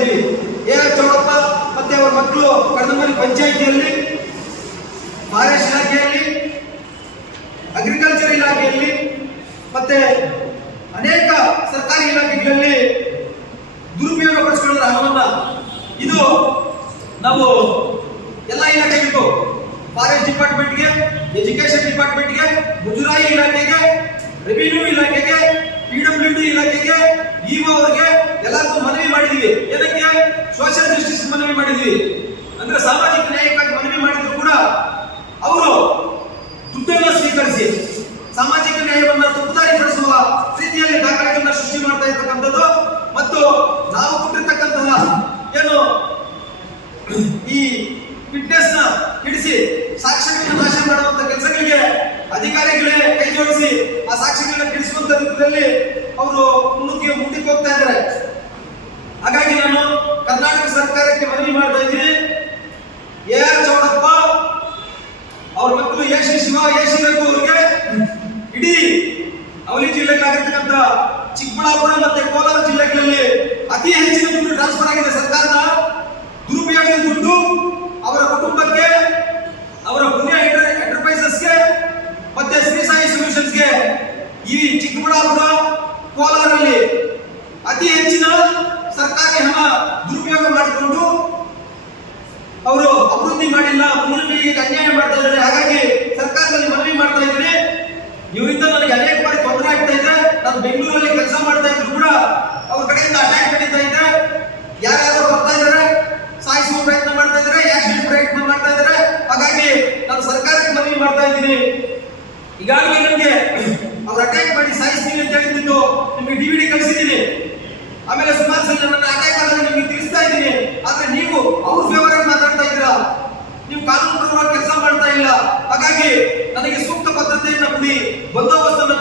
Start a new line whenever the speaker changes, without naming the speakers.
ಇದೀವಿ A R Chowdappa? ಮತ್ತೆ ಅವರ ಮಕ್ಕಳು ಕಡದಮರಿ ಪಂಚಾಯಿತಿಯಲ್ಲಿ ಫಾರೆಸ್ಟ್ ಇಲಾಖೆಯಲ್ಲಿ ಅಗ್ರಿಕಲ್ಚರ್ ಇಲಾಖೆಯಲ್ಲಿ, ಮತ್ತೆ ಅನೇಕ ಸರ್ಕಾರಿ ಇಲಾಖೆಗಳಲ್ಲಿ ದುರುಪಯೋಗ ಪಡಿಸಿಕೊಳ್ಳುವ ಹಣವನ್ನ ಇದು ನಾವು ಎಲ್ಲ ಇಲಾಖೆಗಳಿಗೂ ಫಾರೆಸ್ಟ್ ಡಿಪಾರ್ಟ್ಮೆಂಟ್ಗೆ ಎಜುಕೇಶನ್ ಡಿಪಾರ್ಟ್ಮೆಂಟ್ಗೆ ಮುಜರಾಯಿ ಇಲಾಖೆಗೆ ರೆವಿನ್ಯೂ ಇಲಾಖೆಗೆ ಪಿಡಬ್ಲ್ಯೂ ಡಿ ಇಲಾಖೆಗೆ ಇಒ ಅವರಿಗೆ ಹಿಡಿಸಿ ಸಾಕ್ಷ್ಯಗಳನ್ನು ನಾಶ ಮಾಡುವಂತ ಕೆಲಸಗಳಿಗೆ ಅಧಿಕಾರಿಗಳೇ ಕೈ ಜೋಡಿಸಿ ಆ ಸಾಕ್ಷ್ಯಗಳನ್ನ ಬಿಡಿಸುವಂತ ರೀತಿಯಲ್ಲಿ ಅವರು ಮುಂದಕ್ಕೆ ಮುಂದಕ್ಕೆ ಹೋಗ್ತಾ ಇದ್ದಾರೆ. ಹಾಗಾಗಿ ನಾನು ಕರ್ನಾಟಕ ಸರ್ಕಾರಕ್ಕೆ ಮನವಿ ಮಾಡ್ತಾ ಇದ್ದೀನಿ. ಎ ಆರ್ ಚೌಡಪ್ಪ ಅವ್ರ ಮಕ್ಕಳು ಎ ಶಿವ, ಎ ರಘು ಅವರಿಗೆ ಇಡೀ ಅವಳಿ ಜಿಲ್ಲೆಗಳಾಗಿರ್ತಕ್ಕಂಥ ಚಿಕ್ಕಬಳ್ಳಾಪುರ ಮತ್ತೆ ಕೋಲಾರ ಜಿಲ್ಲೆಗಳಲ್ಲಿ ಅತಿ ಹೆಚ್ಚಿನ ಸರ್ಕಾರಿ ಹಣ ದುರುಪಯೋಗ ಮಾಡಿಕೊಂಡು ಅವರು ಅಭಿವೃದ್ಧಿ ಮಾಡಿಲ್ಲ ಪೀಳಿಗೆಗೆ ಅನ್ಯಾಯ ಮಾಡ್ತಾ ಇದ್ದಾರೆ. ಹಾಗಾಗಿ ಸರ್ಕಾರದಲ್ಲಿ ಮನವಿ ಮಾಡ್ತಾ ಇದ್ದೀನಿ. ಇವರಿಂದ ನನಗೆ ಅನೇಕ ಬಾರಿ ತೊಂದರೆ ಆಗ್ತಾ ಇದೆ. ನಾನು ಬೆಂಗಳೂರಲ್ಲಿ ಕೆಲಸ ಮಾಡ್ತಾ ಇದ್ರು ಕೂಡ ಅವ್ರ ಕಡೆಯಿಂದ ಅಟ್ಯಾಕ್ ನಡೀತಾ ಇದೆ. ಯಾರ್ಯಾರು ಬರ್ತಾ ಇದ್ದಾರೆ, ಸಾಯಿಸುವ ಪ್ರಯತ್ನ ಮಾಡ್ತಾ ಇದ್ದಾರೆ, ಯಾಕೆ ಪ್ರಯತ್ನ ಮಾಡ್ತಾ ಇದ್ದಾರೆ. ಹಾಗಾಗಿ ನಾನು ಸರ್ಕಾರಕ್ಕೆ ಮನವಿ ಮಾಡ್ತಾ ಇದ್ದೀನಿ. ಈಗಾಗಲೇ ನನಗೆ ಅವ್ರು ಅಟ್ಯಾಕ್ ಮಾಡಿ ಸಾಯಿಸ್ತೀನಿ ಅಂತ ಹೇಳಿದ್ದು ನಿಮಗೆ ಡಿವಿಡಿ ಕಳಿಸಿದ್ದೀನಿ. ಆಮೇಲೆ ಸುಮಾರು ಸಲ ನನ್ನ ಆದಾಗ ನಿಮಗೆ ತಿಳಿಸ್ತಾ ಇದ್ದೀನಿ. ಆದ್ರೆ ನೀವು ಅವ್ರ ಫೇವರ್ ಮಾತಾಡ್ತಾ ಇದ್ದೀರಾ? ನೀವು ಕಾನೂನು ಕೆಲಸ ಮಾಡ್ತಾ ಇಲ್ಲ. ಹಾಗಾಗಿ ನನಗೆ ಸೂಕ್ತ ಭದ್ರತೆಯನ್ನು ಕೊಡಿ. ಬಂದೋಬಸ್ತನ್ನು